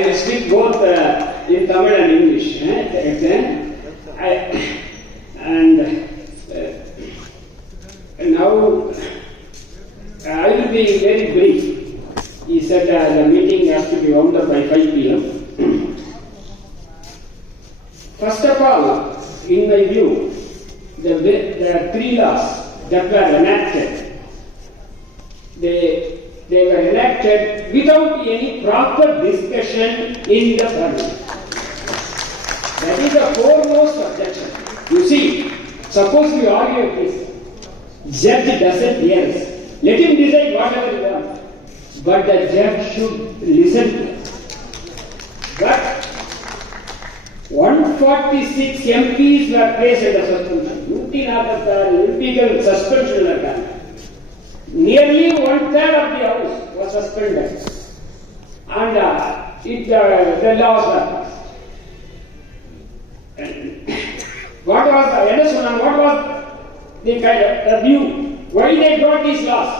I will speak both in Tamil and English. Now I will be very brief. He said the meeting has to be wound up by 5 p.m. First of all, in my view, the 3 laws that were enacted, they were enacted without any proper discussion in the parliament. That is the foremost objection. You see, suppose we argue this, judge doesn't hear us. Let him decide whatever he wants. But the judge should listen to us. But 146 MPs were placed under suspension. 146 MPs suspension were done. Nearly 1/3 of the house was suspended. And the laws were passed. What was the view? Why they brought these laws?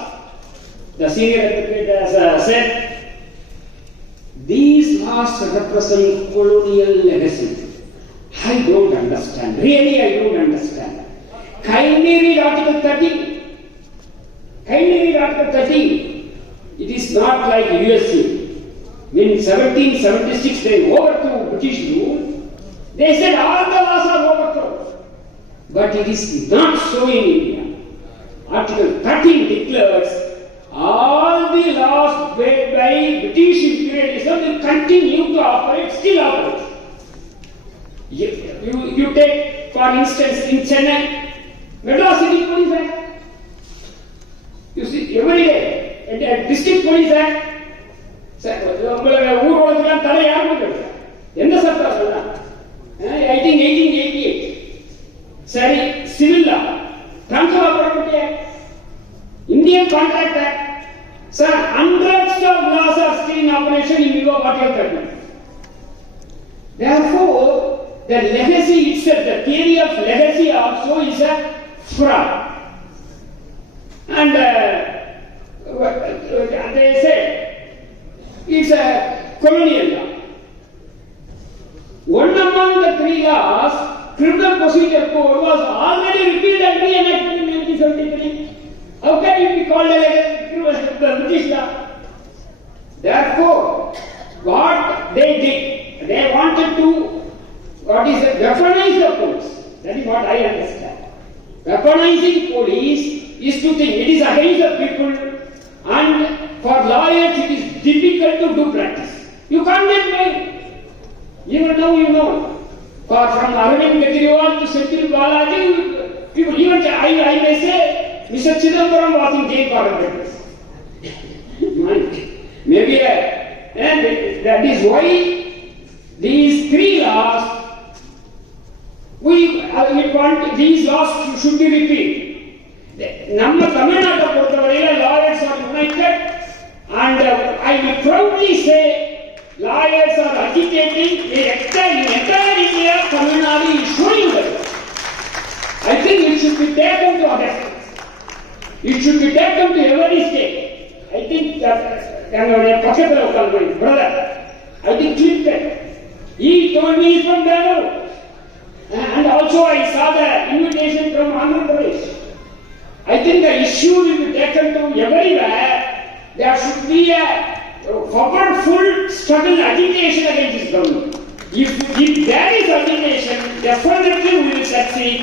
The senior advocate has said, these laws represent colonial legacy. I don't understand. Really, I don't understand. Kindly read Article 13. Kindly read Article 13. It is not like USA. When 1776 they overthrew British rule, they said all the laws are overthrown. But it is not so in India. Article 13 declares all the laws made by British imperialism will continue to operate, still operate. You take, for instance, in Chennai, Madras City Police Act. You see, every day, in the District Police Act, I think 1888. Sorry, Civil Law, Transfer of Property Act, Indian Contract Act. Sir, hundreds of laws are still in operation in your partial government. Therefore, the legacy itself, the theory of legacy also is a fraud. And they say it's a colonial law. One among the 3 laws, Criminal Procedure Code, was already repealed and re-enacted in 1973. How can it be called a British law? Therefore, what they did, they wanted to, weaponize the police. That is what I understand. Weaponizing police is to think it is against the people, and for lawyers it is difficult to do practice. You can't get paid. Even now you know. From Arvind Kejriwal to Senthil Balaji, people, even I may say, Mr. Chidambaram was in jail for 100 years. Maybe that is why these 3 laws, we want these laws should be repealed. Number Tamil Nadu lawyers are united, and I will proudly say lawyers are agitating the entire India. Tamil Nadu is showing them. I think it should be taken to other states. It should be taken to every state. I think that brother, I think Clinton, he told me he's from Bangalore. And also I saw the invitation from Andhra Pradesh. I think the issue will be taken to everywhere. There should be a powerful struggle, agitation against this government. If there is agitation, definitely we will succeed.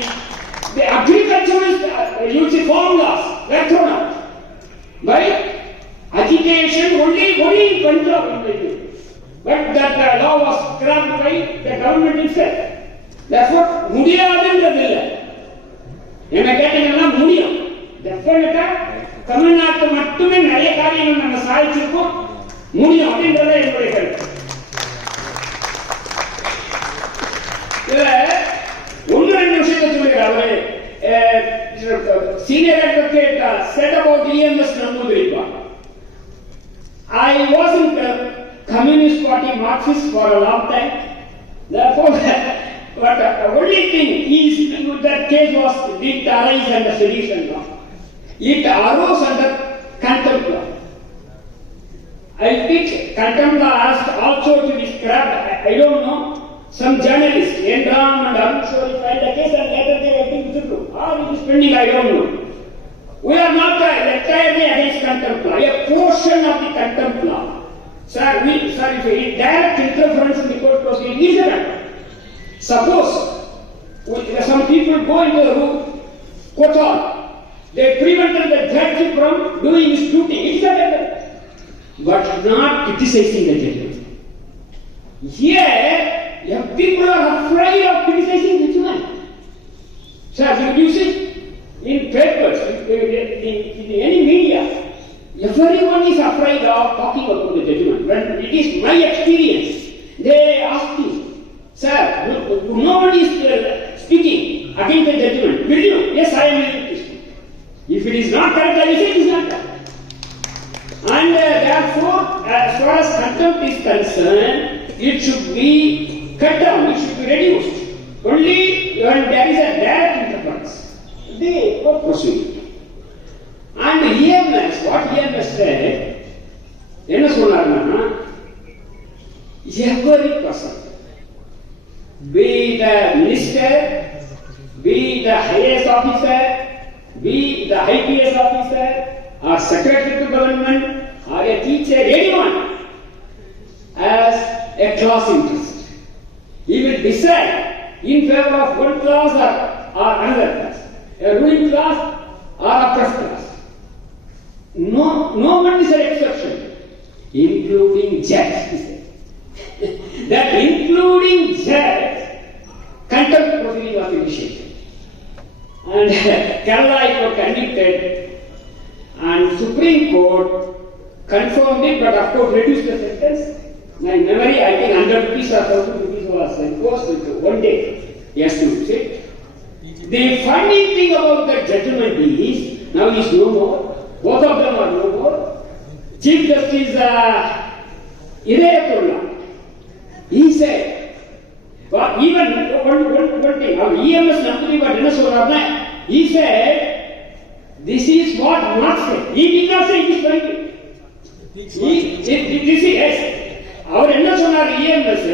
The agriculturalists use formulas, they are thrown out. By agitation, only control. But that law was scrapped by the government itself. Therefore, முடியாதுன்றதில்லை. என்ன கேட்டீங்கன்னா முடியும். டெஃபினட்டா தமிழ்நாட்டு மட்டுமே நிறைய காரியங்கள் நம்ம சாதிச்சிருக்கோம். முடியும் அப்படின்றத என்னுடைய கருத்து. இதுல ஒன்று 2 விஷயத்தை சொல்லுகிறாரு. Senior advocate said about EMS Namboodirippa. I wasn't a Communist Party Marxist for a long time. Therefore, but the only thing is that case did arise under sedition law. It arose under contempt law. I think contempt law asked also to be scrapped. I don't know. Some journalists, Endram and Arun Shori, filed a case and later they were being withdrawn. Or it is pending, I don't know. We are not entirely against contempt law. A portion of the contempt law. Sir, if a direct interference in the court proceeding is a contempt. Suppose some people go into the room, court hall. They prevented the judge from doing his duty. It is a contempt. But not criticizing the judgment. Here, people are afraid of criticizing the judgment. Sir, you see, in papers, in any media, everyone is afraid of talking about the judgment. When it is my experience, they ask me, sir, nobody is speaking against the judgment. Will you? Yes, I am willing to speak. If it is not correct, I will say it is not correct. And therefore, as far as contempt is concerned, it should be cut down, it should be reduced. Only when there is a direct interference, they proceed. And EMS, what EMS said, என்ன சொன்னார்னா, every person, be the minister, be the highest officer, be the IPS officer, or secretary to government, or a teacher, anyone has a class interest. He will decide in favor of one class or another class, a ruling class or a first class. No one is an exception, including judge. That including judge, contempt proceeding was initiated. And Kerala High Court convicted. And Supreme Court confirmed it, but of course reduced the sentence. My memory, I think 100 rupees or 1,000 rupees was imposed with 1 day. He has to sit. The funny thing about that judgment is, now he is no more. Both of them are no more. Chief Justice Idayatullah, he said, but even one thing, EMS Nambudi, but he said, this is what Marx said. He did not say it is very this is yes. அவர் என்ன சொன்னார்? EMS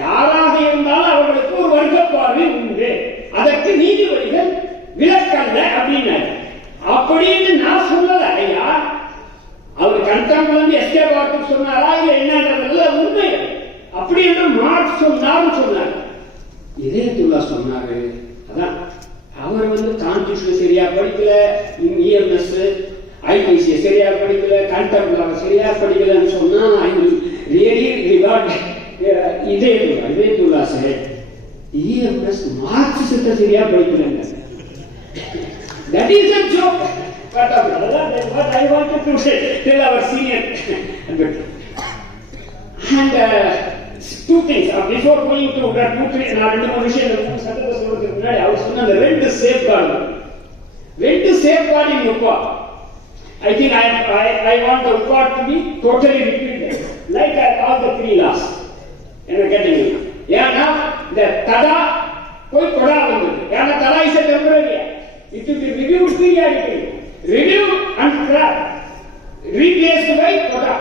யாராக இருந்தாலும் அவர்களுக்கு ஒரு வர்க்க பார்வை உண்டு, அதற்கு நீதிபதிகள் விலக்கல்ல அப்படின்னாரு. அப்படின்னு நான் சொல்லல ஐயா. அவர் கண்டெம்ப்ட் எஸ்கேப் ஆர்டர் சொன்னாரா இல்ல என்னன்றதுல உண்மை. அப்படி என்று மார்க்ஸ் சொன்னார். இதயத்துல்லா சொன்னாரு. அதான் அவர் கான்ஸ்டிடியூஷன் சரியா படிக்கல, EMS ஐபிசி சரியா படிக்கல, கண்டெம்ப்ட் சரியா படிக்கலன்னு சொன்னா ஐ வில் ரியலி ரிகார்ட் இதயத்துல்லா சார். EMS மார்க்சிசத்தை சரியா படிக்கலங்க. That is a joke. But that's what I wanted to say, tell our senior. And two things. Before going to that, நான் ரெண்டு மூணு விஷயம் சட்டத்தை சொல்றதுக்கு முன்னாடி அவர் சொன்ன அந்த ரெண்டு safeguard in UPA. I think I want the UPA to be totally repeated, like all the three laws. என்ன கேட்டீங்க? ஏன்னா இந்த தடா போய் தொடா வந்தது. ஏன்னா தடா is a temporary. It will be reviewed periodically. Review and scrap. Replaced by quota.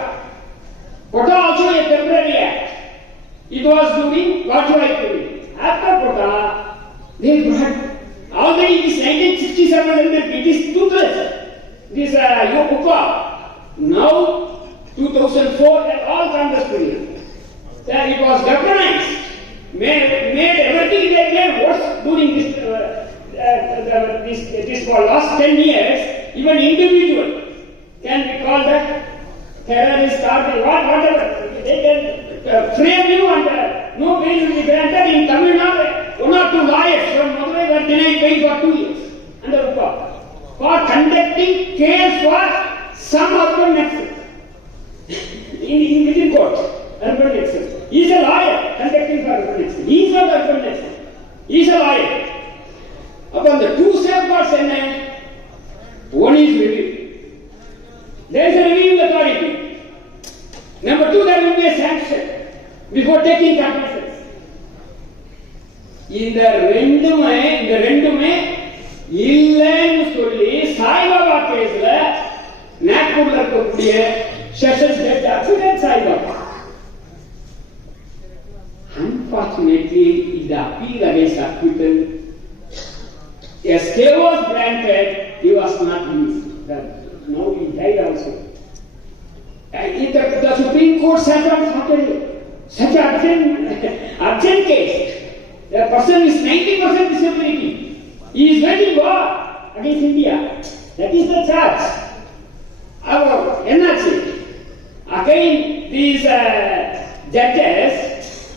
Quota also a temporary act. It was doing what I doing. After quota, they brought already it is 1967 and it is toothless. This UPA. Now 2004 and all Congress period. It was recognized. Made everything they made worse during this for last 10 years. Even individual can be called a terrorist or whatever. They can frame you and no bail will be granted. In Tamil Nadu, 1 or 2 lawyers from Madurai were denied bail for 2 years under UPA for conducting case for some urban nexus within court. Urban nexus. He is a lawyer conducting for urban nexus. He is not urban nexus. He is a lawyer. Upon the two safeguards, one is review. There is a reviewing authority. Number 2, there will be a sanction before taking cognizance. இந்த ரெண்டுமே இல்லைன்னு சொல்லி சாய்பாபா கேஸ்ல நாக்பூர்ல இருக்கக்கூடிய Sessions Judge acquitted Sai Baba. Unfortunately, in the appeal against acquittal, a stay was granted, he was not released. Now he died also. The Supreme Court sat on such an urgent case. The person is 90% disability. He is waging war against India. That is the charge. Our NRC. Again, these judges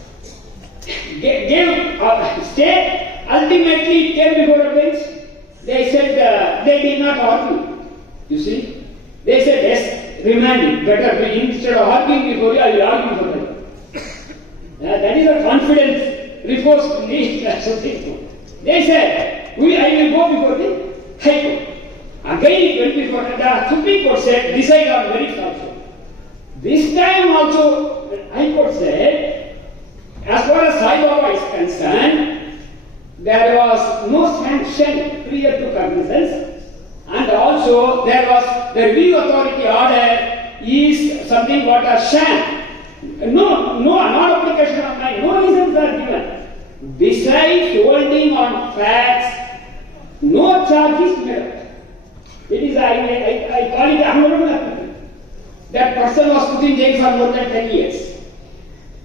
gave stay. Ultimately, it came before a bench. They said they did not argue. You see? They said yes, remand it. Better instead of arguing before you, I will argue for them. That is a confidence recourse to the Supreme Court. They said, I will go before the High Court. Again it went before the Supreme Court said, decide on merits also. This time also, the High Court said, as far as Sai Baba is concerned, there was no sanction prior to cognizance, and also there was the review authority order is something what a sham. No, non-application of mine, no reasons are given. Besides holding on facts, no charge is made. It is, I call it abnormal. That person was put in jail for more than 10 years.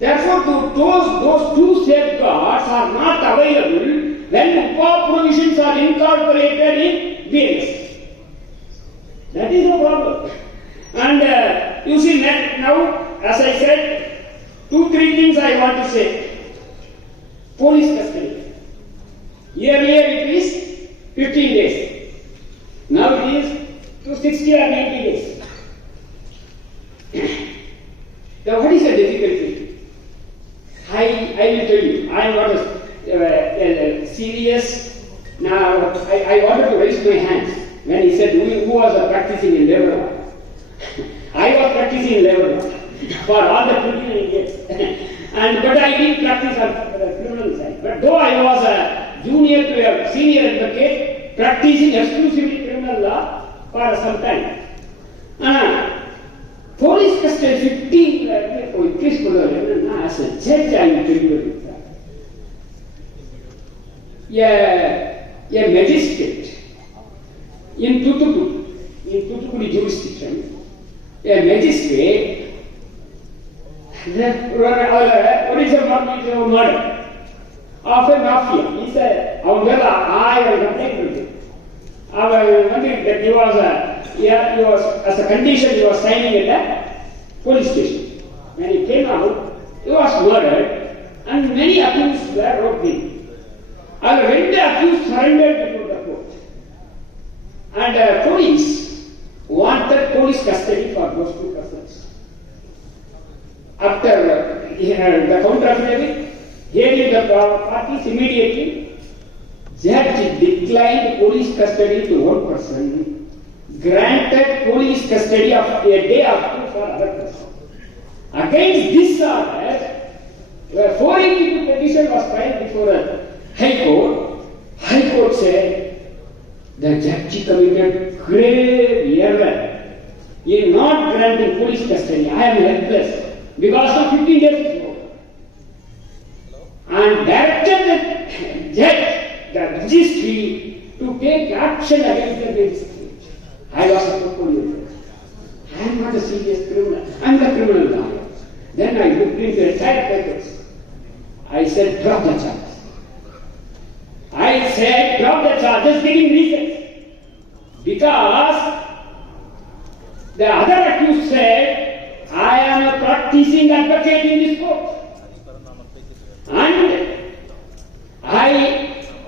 Therefore, those two safeguards are not available when UPA provisions are incorporated in BLS. That is the problem. And you see now, as I said, 2-3 things I want to say. Police custody. Earlier it is 15 days. Now it is to 60 or 90 days. Now what is the difficulty? I will tell you. I am not a serious. Now I wanted to raise my hands when he said who was practicing in labor. I was practicing in labor for all the 29 years. But I didn't practice on the criminal side. But though I was a junior to a senior advocate, practicing exclusively criminal law for some time. Police custody 15, as a judge I will tell you a magistrate in Thoothukudi jurisdiction, a magistrate, what is a murder of a mafia. He said, I will complain with him. That he was, as a condition, he was signing at the police station. When he came out, he was murdered, and many accused were brought in. And when the accused surrendered before the court, and police wanted police custody for those two persons. After the counter affidavit, hearing the parties immediately, judge declined police custody to one person, granted police custody of a day after for other person. Against this order, the 482 petition was filed before the High Court. High Court said the judge committed grave error in not granting police custody. I am helpless because of 15 days ago. And directed the judge, the registry, to take action against the magistrate. I was a portfolio judge. I am not a serious criminal. I am the criminal lawyer. Then I looked into the entire papers. I said, drop the charges. I said, drop the charges, giving reasons. Because the other accused said, I am a practicing advocate in this court. And I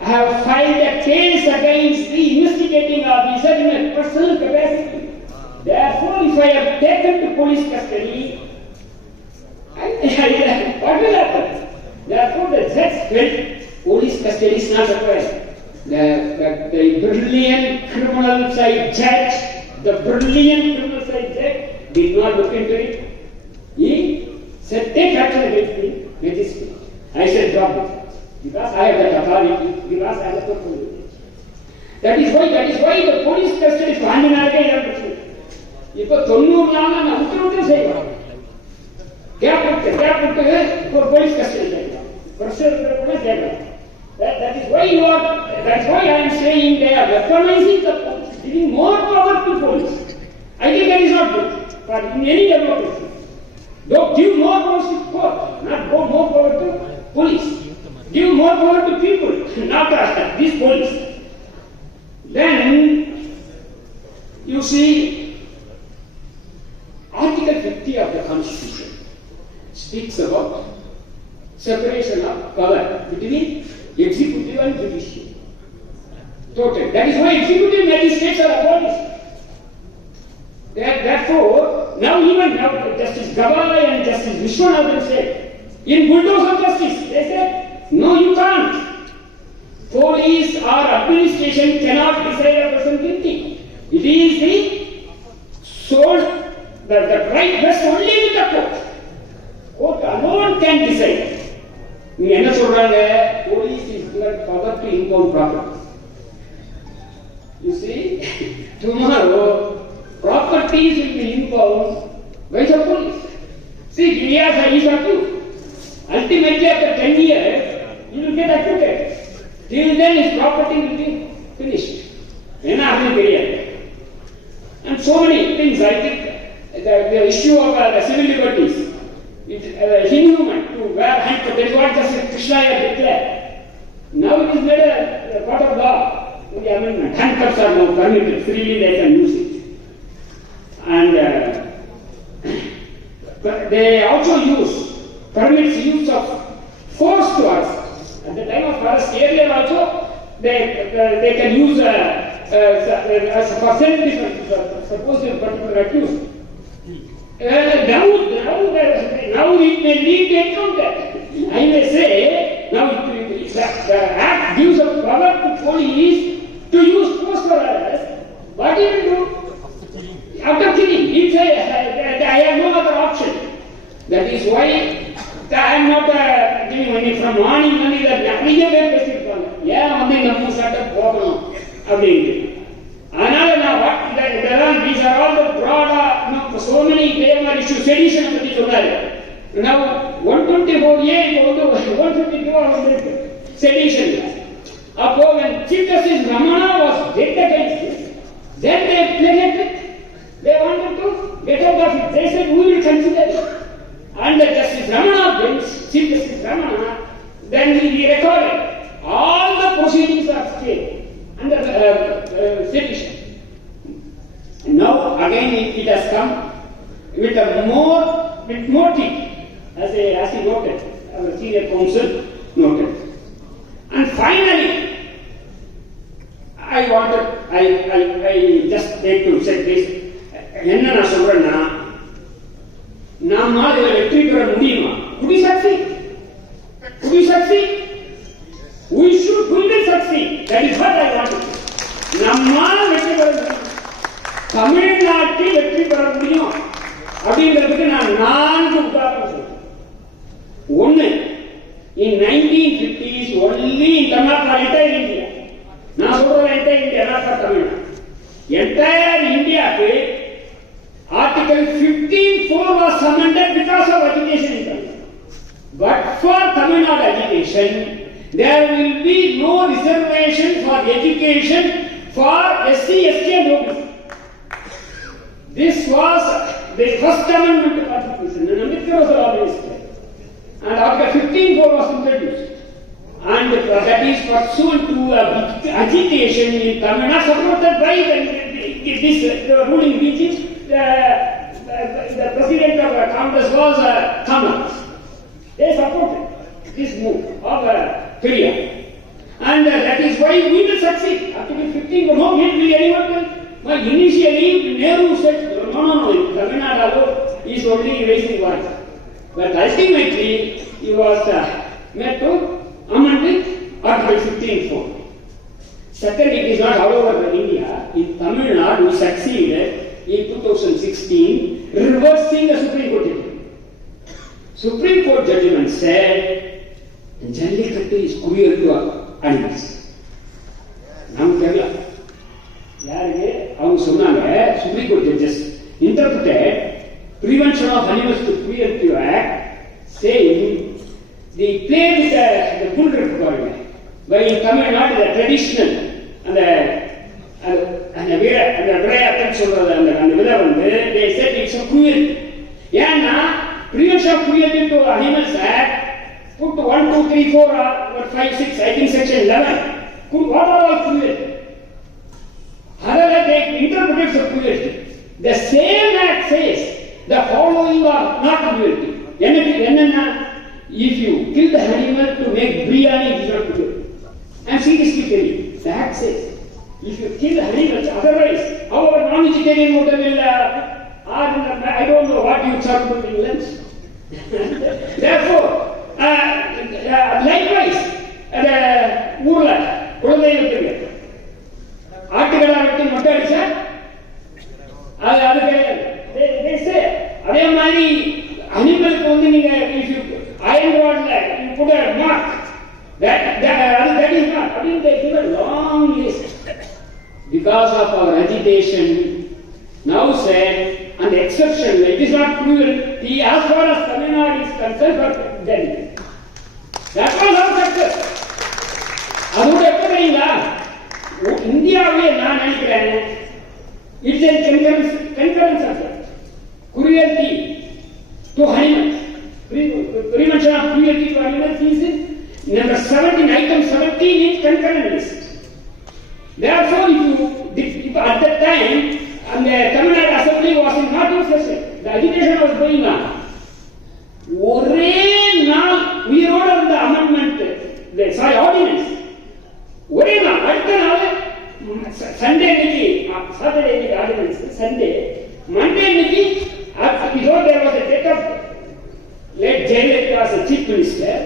have filed a case against the investigating officer in a personal capacity. Therefore, if I have taken to police custody, what will happen? Therefore, the judge felt police custody is not required. The brilliant criminal side judge, did not look into it. He said, take action against the magistrate. I said, drop it. Because I have that authority, because I have the authority. That is why the police custody is இப்ப 90 நாள் நான் விட்டு செய்வோம். Gap விட்டு ஒரு police custody கேட்கலாம், pressure கேட்கலாம். That is why I am saying they are weaponizing the police, giving more power to police. I think that is not good for any democracy. Don't give more power to court, not more power to police. Give more power to people, not this police. Then you see, Article 50 of the Constitution speaks about separation of power between executive and judicial. Total. That is why executive magistrates are abolished. Therefore, now Justice Gavai and Justice Vishwanathan said, in bulldozer justice, they said, no, you can't. Police or administration cannot decide a person guilty. It is the sole, the right rests only with the court. Court alone can decide. நீங்க என்ன சொல்றாங்க? Police is given power to impound property. You see, tomorrow properties will be impounded by the police. See, Gilead is accused. Ultimately, after 10 years, he will get acquitted. Till then, his property will be finished. And so many things, I think, the issue of the civil liberties, it is inhuman to wear handcuffs. That is what Justice Krishna declared. Now it is made a part of law in the amendment. Handcuffs are now permitted, freely they can use it. And they also permits use of force to us. At the time of arrest, earlier also, they can use as for self-defense, suppose a particular accused. Now it may lead to encounter. I may say, now the act gives a power to police to use force for arrest. What do you do? After killing, he says, I have no other option. That is why I am not giving money from morning money that நிறைய பேர் பேசியிருப்பாங்க. ஏன் இந்த மூசாட்ட போகணும் அப்படின்ட்டு. அதனால நான் these are all the broad, so many grammar issues, sedition பத்தி சொன்னாரு. Now 124A இப்போ 152 வந்திருக்கு sedition. அப்போ when Chief Justice Ramana was dead against it, then they played it. They wanted to get out of it. They said we will consider it. And Justice Ramana, Chief Justice Ramana, then he recorded all the proceedings are stayed under sedition. Now again it has come with more teeth, as he noted, our senior counsel noted. And finally, I just take to say this. என்ன நான் சொல்றேன்னா, நாம இதில் வெற்றி பெற முடியுமா? Could we succeed? We will succeed. That is what I want to say. நம்மால் வெற்றி பெற முடியும், தமிழ்நாட்டில் வெற்றி பெற முடியும் அப்படிங்கிறதுக்கு நான் 4 உதாரணம் சொல்றேன். ஒன்னு, in 1950s only in Tamil Nadu, entire India. நான் சொல்றேன் entire India, not for Tamil Nadu. Entire India Article 15(4) was amended because of education in Tamil Nadu. But for Tamil Nadu education, there will be no reservation for education for SC, ST and OBC. This was the first amendment to Constitution, and Ambedkar was always there. And Article 15(4) was introduced. And that is pursuant to agitation in Tamil Nadu, supported by this ruling regime. The president of Congress was Kamal. They supported this move of Korea. And that is why we will succeed. Article 15, no, we will anyone else. But initially, Nehru said, no, Tamil Nadu is only raising voice. But ultimately, he was made to amend Article 15(4). Second, it is not all over India. In Tamil Nadu, we succeeded in 2016, reversing the Supreme Court judgment. Supreme Court judgment said, Jallikattu is cruel to animals. Nam Kerala. யாருக்கு அவங்க சொன்னாங்க, supreme court judges, interpreted Prevention of Animals to Cruelty Act, saying the play with the bull recording. By in Tamil Nadu, the traditional and the விளையாட்டுன்னு சொல்றது அந்த விதை வந்து they said it's a cruelty. ஏன்னா Prevention of Cruelty to Animals Act put 1, 2, 3, 4 or 5, 6, I think section 11. What are all cruelty? However, they interpret the cruelty. The same act says the following are not cruelty. If you kill the animal to make biryani, it is not cruelty. And seriously tell you, the act says, if you kill animals, otherwise, our non-vegetarian would will, I don't know what you are doing lunch. Therefore, likewise, ஊர்ல குழந்தைகளுக்கு ஆட்டுக்கடா வெட்டி மொட்டை அடிச்சா அது கிடையாது. அதே மாதிரி அனிமலுக்கு வந்து நீங்க iron ராட்ல put a mark that is not. I mean, they give a long list. Because of our agitation, now said, and the exception, it is not cruelty as far as Tamil Nadu is concerned, but then that was our success. அதோட எப்படிங்களா இந்தியாவிலே நான் நினைக்கிறேன் it's a concurrence of cruelty to animals. Prevention of cruelty to animals is number 17, item 17 is concurrent list. Therefore, if at that time, and the Tamil Nadu Assembly was not in session, the agitation was going on. ஒரே நாள் உயிரோடு இருந்த amendment, ordinance, ஒரே நாள், அடுத்த நாள் Sunday அன்னைக்கு, Saturday அன்னைக்கு ஆர்டினன்ஸ், சண்டே, மண்டே அன்னைக்கு, before there was a death of late Jayalalitha as a chief minister,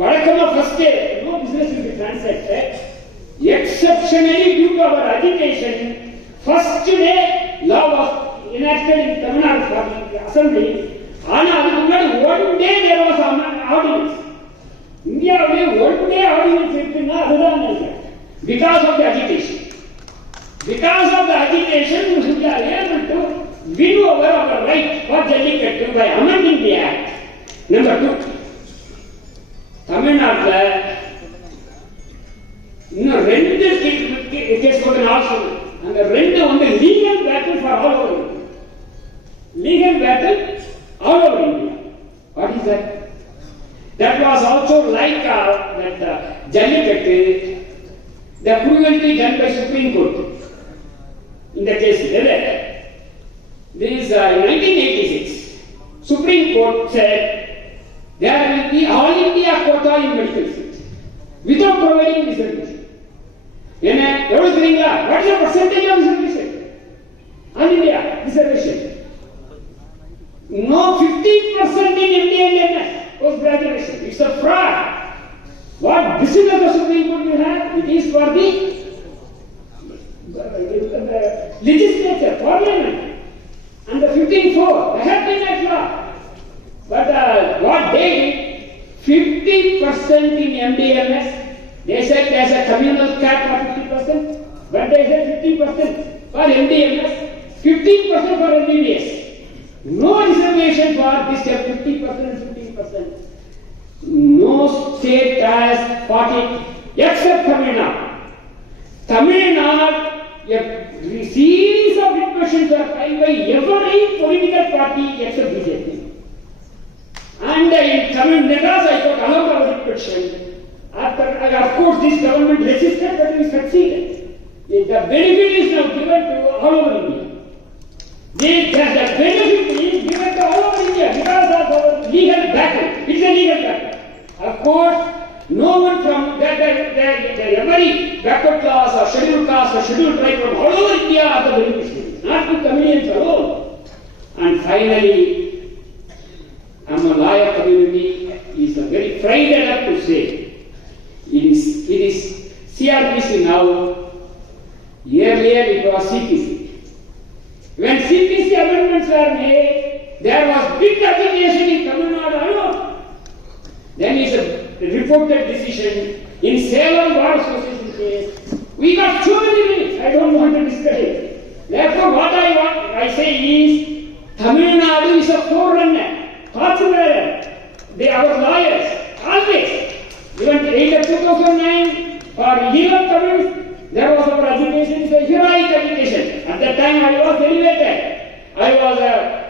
வழக்கமா first day, no business will be transacted. Exceptionally, due to our agitation, first day law was enacted in Tamil Nadu Assembly. ஆனா அதுக்கு முன்னாடி one day there was ordinance. இந்தியாவிலே one day ordinance இருக்குன்னா அதுதான் நினைக்கிறேன். Because of the agitation. Because of the agitation, we are able to win over our right for Jallikattu by amending the act. Number 2, தமிழ்நாட்டில் இன்னும் 2 case போட்டு நான் சொல்றேன். அந்த 2 வந்து legal battle for all over India. Legal battle all over India. What is that? That was also like that Jallikattu, the cruelty done by Supreme Court. In the case, this is 1986. Supreme Court said there will be all India quota in medical seats without providing reservation. What is the percentage of reservation? All India reservation. No, 50% in MD&MS post graduation. It's a fraud. What decision of the Supreme Court you have? It is for the legislature, parliament, and the 15-4. They have been that law. But what they did, 50% in MD&MS. They said there's a communal cap of 50%, but they said 50% for MD&MS, 15% for MBBS. No reservation for this 50% and 15%. No state has fought it except Tamil Nadu. Tamil Nadu, a series of questions are filed by every political party except BJP. And in Tamil Madras, I got allowed our question. After, of course, this government resisted, but we succeeded. The benefit is now given to all over India. The benefit is given to all over India because of our legal battle. It's a legal battle. Of course, no one from every backward class or scheduled caste or scheduled tribe from all over India are the beneficiaries, not the Tamilians alone. And finally, I'm a lawyer community is very pride enough to say it is CRPC now. Earlier it was CPC. When CPC amendments were made, there was big agitation in Tamil Nadu alone. Then is a reported decision in Salem Bar Association case. We got so many minutes. I don't want to discuss it. Therefore, what I I say is Tamil Nadu is a forerunner. They are lawyers, always. Even in 2009, for illegal Tamil, there was our education, is a heroic education. At that time, I was elevated. I was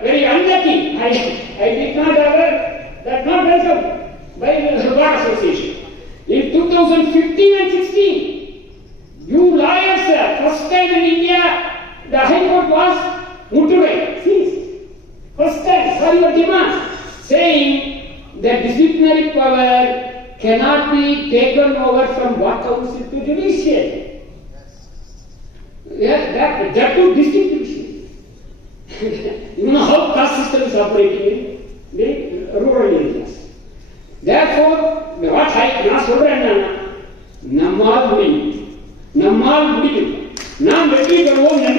very unlucky. I did not have that not welcome by the Bar Association. In 2015 and 16, you lawyers, first time in India, the High Court was Muthurai, seized. First time, for your demands, saying that disciplinary power cannot be taken over from Bar Council to judiciary. Yeah, that too distinct issue. You know how caste system is operating in the rural areas. Therefore, what நான் சொல்றேன் என்னன்னா நம்மால் முடியும் நாம் வெற்றி பெறுவோம்.